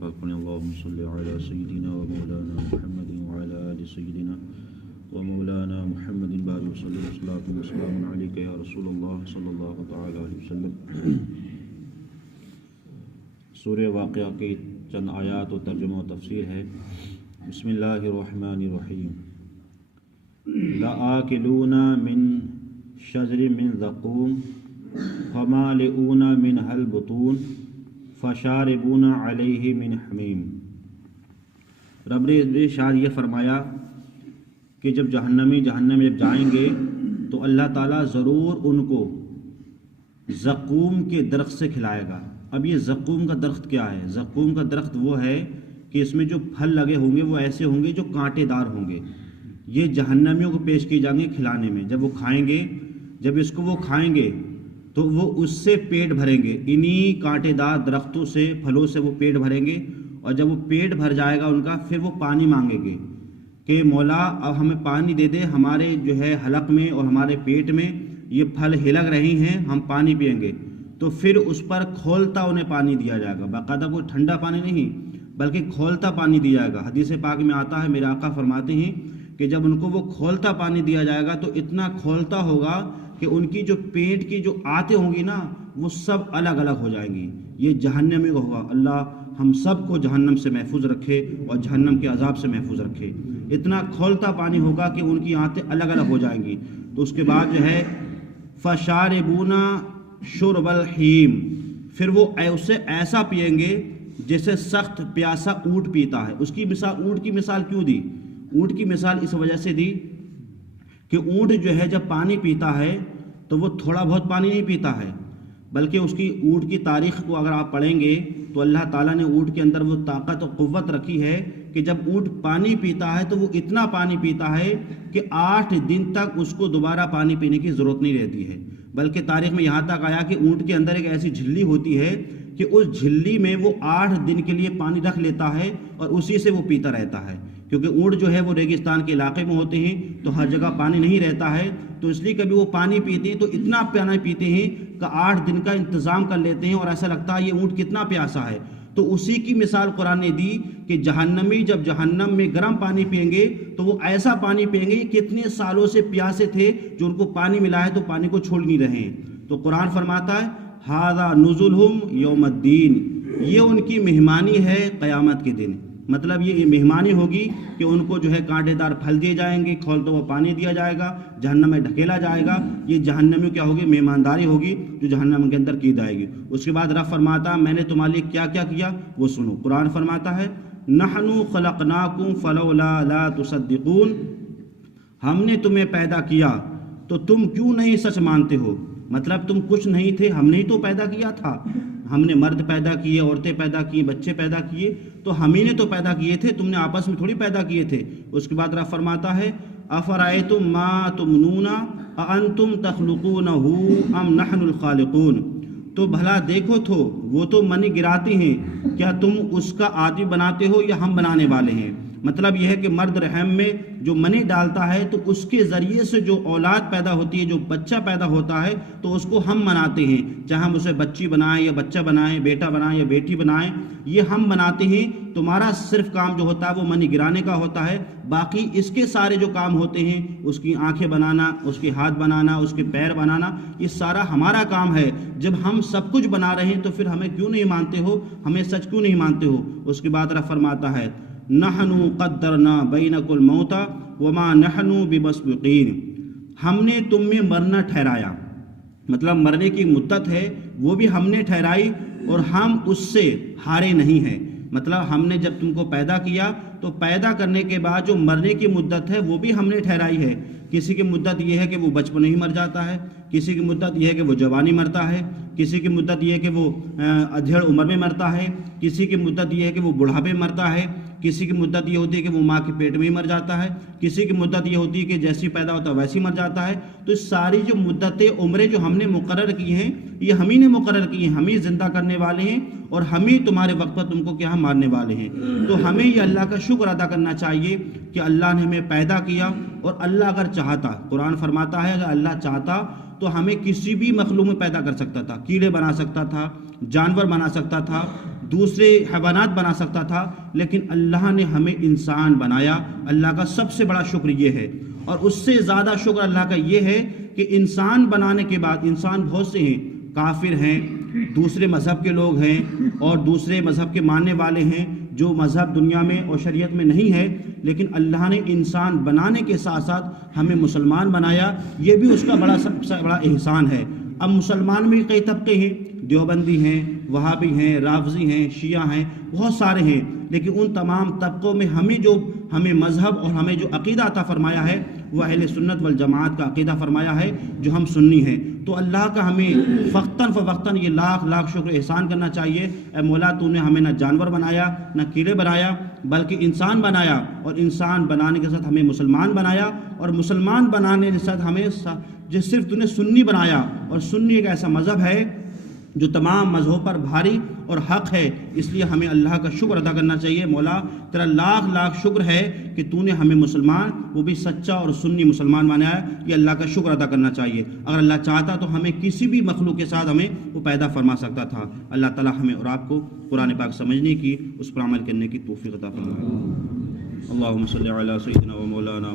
پاک پڑھیں اللہم صلی علی سیدنا و مولانا محمد وعلی آل سیدنا و مولانا محمد بارک صلی اللہ وسلم علیک یا رسول اللہ صلی اللہ تعالی علیہ وسلم۔ سورہ واقعہ کی چند آیات و ترجمہ و تفسیر ہے۔ بسم اللہ الرحمن الرحیم۔ لآکلون من شجر من زقوم فمالئون منها البطون فشاربون علیہ من حمیم۔ رب نے شاید یہ فرمایا کہ جب جہنم میں جب جائیں گے تو اللہ تعالیٰ ضرور ان کو زقوم کے درخت سے کھلائے گا۔ اب یہ زقوم کا درخت کیا ہے؟ زقوم کا درخت وہ ہے کہ اس میں جو پھل لگے ہوں گے وہ ایسے ہوں گے جو کانٹے دار ہوں گے۔ یہ جہنمیوں کو پیش کیے جائیں گے کھلانے میں۔ جب وہ کھائیں گے، جب اس کو وہ کھائیں گے تو وہ اس سے پیٹ بھریں گے، انہی کانٹے دار درختوں سے پھلوں سے وہ پیٹ بھریں گے، اور جب وہ پیٹ بھر جائے گا ان کا، پھر وہ پانی مانگیں گے کہ مولا اب ہمیں پانی دے دے، ہمارے جو ہے حلق میں اور ہمارے پیٹ میں یہ پھل ہلک رہی ہیں، ہم پانی پئیں گے۔ تو پھر اس پر کھولتا انہیں پانی دیا جائے گا، باقاعدہ کوئی ٹھنڈا پانی نہیں بلکہ کھولتا پانی دیا جائے گا۔ حدیث پاک میں آتا ہے، میرے آقا فرماتے ہیں کہ جب ان کو وہ کھولتا پانی دیا جائے گا تو اتنا کھولتا ہوگا کہ ان کی جو پیٹ کی جو آتیں ہوں گی نا وہ سب الگ الگ ہو جائیں گی۔ یہ جہنم میں ہوگا۔ اللہ ہم سب کو جہنم سے محفوظ رکھے اور جہنم کے عذاب سے محفوظ رکھے۔ اتنا کھولتا پانی ہوگا کہ ان کی آنتیں الگ الگ ہو جائیں گی۔ تو اس کے بعد جو ہے فشاربون شرب الحیم، پھر وہ اسے ایسا پئیں گے جیسے سخت پیاسا اونٹ پیتا ہے۔ اس کی مثال، اونٹ کی مثال کیوں دی؟ اونٹ کی مثال اس وجہ سے دی کہ اونٹ جو ہے جب پانی پیتا ہے تو وہ تھوڑا بہت پانی نہیں پیتا ہے، بلکہ اس کی اونٹ کی تاریخ کو اگر آپ پڑھیں گے تو اللہ تعالیٰ نے اونٹ کے اندر وہ طاقت و قوت رکھی ہے کہ جب اونٹ پانی پیتا ہے تو وہ اتنا پانی پیتا ہے کہ 8 دن تک اس کو دوبارہ پانی پینے کی ضرورت نہیں رہتی ہے۔ بلکہ تاریخ میں یہاں تک آیا کہ اونٹ کے اندر ایک ایسی جھلی ہوتی ہے کہ اس جھلی میں وہ 8 دن کے لیے پانی رکھ لیتا ہے اور اسی سے وہ پیتا رہتا ہے، کیونکہ اونٹ جو ہے وہ ریگستان کے علاقے میں ہوتے ہیں تو ہر جگہ پانی نہیں رہتا ہے، تو اس لیے کبھی وہ پانی پیتے ہیں تو اتنا پانی پیتے ہیں کہ 8 دن کا انتظام کر لیتے ہیں، اور ایسا لگتا ہے یہ اونٹ کتنا پیاسا ہے۔ تو اسی کی مثال قرآن نے دی کہ جہنمی جب جہنم میں گرم پانی پئیں گے تو وہ ایسا پانی پئیں گے کہ کتنے سالوں سے پیاسے تھے، جو ان کو پانی ملا ہے تو پانی کو چھوڑ نہیں رہے ہیں۔ تو قرآن فرماتا ہے ھذا نزلہم یوم الدین، یہ ان کی مہمانی ہے قیامت کے دن۔ مطلب یہ مہمانی ہوگی کہ ان کو جو ہے کانٹے دار پھل دیے جائیں گے، کھولتا ہوا پانی دیا جائے گا، جہنم میں ڈھکیلا جائے گا۔ یہ جہنم میں کیا ہوگی؟ مہمانداری ہوگی جو جہنم کے اندر کی جائے گی۔ اس کے بعد رب فرماتا میں نے تمہارے لیے کیا کیا کیا وہ سنو۔ قرآن فرماتا ہے نحن خلقناکم فلولا لا تصدقون، ہم نے تمہیں پیدا کیا تو تم کیوں نہیں سچ مانتے ہو؟ مطلب تم کچھ نہیں تھے، ہم نے ہی تو پیدا کیا تھا۔ ہم نے مرد پیدا کیے، عورتیں پیدا کی، بچے پیدا کیے، تو ہم ہی نے تو پیدا کیے تھے، تم نے آپس میں تھوڑی پیدا کیے تھے۔ اس کے بعد رب فرماتا ہے افرأیتم ما تمنون اانتم تخلقونہ ام نحن الخالقون، تو بھلا دیکھو تو وہ تو منی گراتے ہیں، کیا تم اس کا عادی بناتے ہو یا ہم بنانے والے ہیں؟ مطلب یہ ہے کہ مرد رحم میں جو منی ڈالتا ہے تو اس کے ذریعے سے جو اولاد پیدا ہوتی ہے، جو بچہ پیدا ہوتا ہے، تو اس کو ہم بناتے ہیں، چاہے ہم اسے بچی بنائیں یا بچہ بنائیں، بیٹا بنائیں یا بیٹی بنائیں، یہ ہم بناتے ہیں۔ تمہارا صرف کام جو ہوتا ہے وہ منی گرانے کا ہوتا ہے، باقی اس کے سارے جو کام ہوتے ہیں، اس کی آنکھیں بنانا، اس کے ہاتھ بنانا، اس کے پیر بنانا، یہ سارا ہمارا کام ہے۔ جب ہم سب کچھ بنا رہے ہیں تو پھر ہمیں کیوں نہیں مانتے ہو؟ ہمیں سچ کیوں نہیں مانتے ہو؟ اس کے بعد رب فرماتا ہے نحن قدرنا بینکم الموت وما نحن بمسبقین، ہم نے تم میں مرنا ٹھہرایا، مطلب مرنے کی مدت ہے وہ بھی ہم نے ٹھہرائی اور ہم اس سے ہارے نہیں ہیں۔ مطلب ہم نے جب تم کو پیدا کیا تو پیدا کرنے کے بعد جو مرنے کی مدت ہے وہ بھی ہم نے ٹھہرائی ہے۔ کسی کی مدت یہ ہے کہ وہ بچپن ہی مر جاتا ہے، کسی کی مدت یہ ہے کہ وہ جوانی مرتا ہے، کسی کی مدت یہ ہے کہ وہ ادھیڑ عمر میں مرتا ہے، کسی کی مدت یہ ہے کہ وہ بڑھاپے میں مرتا ہے، کسی کی مدت یہ ہوتی ہے کہ وہ ماں کے پیٹ میں ہی مر جاتا ہے، کسی کی مدت یہ ہوتی ہے کہ جیسی پیدا ہوتا ہے ویسی مر جاتا ہے۔ تو ساری جو مدتیں عمریں جو ہم نے مقرر کی ہیں یہ ہم ہی نے مقرر کی ہیں، ہم ہی زندہ کرنے والے ہیں اور ہم ہی تمہارے وقت پر تم کو کیا مارنے والے ہیں۔ تو ہمیں یہ اللہ کا شکر ادا کرنا چاہیے کہ اللہ نے ہمیں پیدا کیا، اور اللہ اگر چاہتا، قرآن فرماتا ہے اگر اللہ چاہتا تو ہمیں کسی بھی مخلوق میں پیدا کر سکتا تھا، کیڑے بنا سکتا تھا، جانور بنا سکتا تھا، دوسرے حیوانات بنا سکتا تھا، لیکن اللہ نے ہمیں انسان بنایا۔ اللہ کا سب سے بڑا شکر یہ ہے، اور اس سے زیادہ شکر اللہ کا یہ ہے کہ انسان بنانے کے بعد، انسان بہت سے ہیں، کافر ہیں، دوسرے مذہب کے لوگ ہیں، اور دوسرے مذہب کے ماننے والے ہیں، جو مذہب دنیا میں اور شریعت میں نہیں ہے، لیکن اللہ نے انسان بنانے کے ساتھ ساتھ ہمیں مسلمان بنایا۔ یہ بھی اس کا سب سے بڑا احسان ہے۔ اب مسلمان میں کئی طبقے ہیں، دیوبندی ہیں، وہابی ہیں، رافضی ہیں، شیعہ ہیں، بہت سارے ہیں، لیکن ان تمام طبقوں میں ہمیں مذہب اور ہمیں جو عقیدہ عطا فرمایا ہے وہ اہل سنت والجماعت کا عقیدہ فرمایا ہے، جو ہم سنی ہیں۔ تو اللہ کا ہمیں وقتاً فوقتاً یہ لاکھ شکر احسان کرنا چاہیے۔ اے مولا، تو نے ہمیں نہ جانور بنایا، نہ کیڑے بنایا، بلکہ انسان بنایا، اور انسان بنانے کے ساتھ ہمیں مسلمان بنایا، اور مسلمان بنانے کے ساتھ ہمیں صرف تو نے سنی بنایا، اور سنی ایک ایسا مذہب ہے جو تمام مذہبوں پر بھاری اور حق ہے۔ اس لیے ہمیں اللہ کا شکر ادا کرنا چاہیے۔ مولا، تیرا لاکھ شکر ہے کہ تو نے ہمیں مسلمان، وہ بھی سچا اور سنی مسلمان بنایا ہے۔ یہ اللہ کا شکر ادا کرنا چاہیے۔ اگر اللہ چاہتا تو ہمیں کسی بھی مخلوق کے ساتھ ہمیں وہ پیدا فرما سکتا تھا۔ اللہ تعالی ہمیں اور آپ کو قرآن پاک سمجھنے کی، اس پر عمل کرنے کی توفیق عطا فرمائے۔ اللہم صلی علی سیدنا و مولانا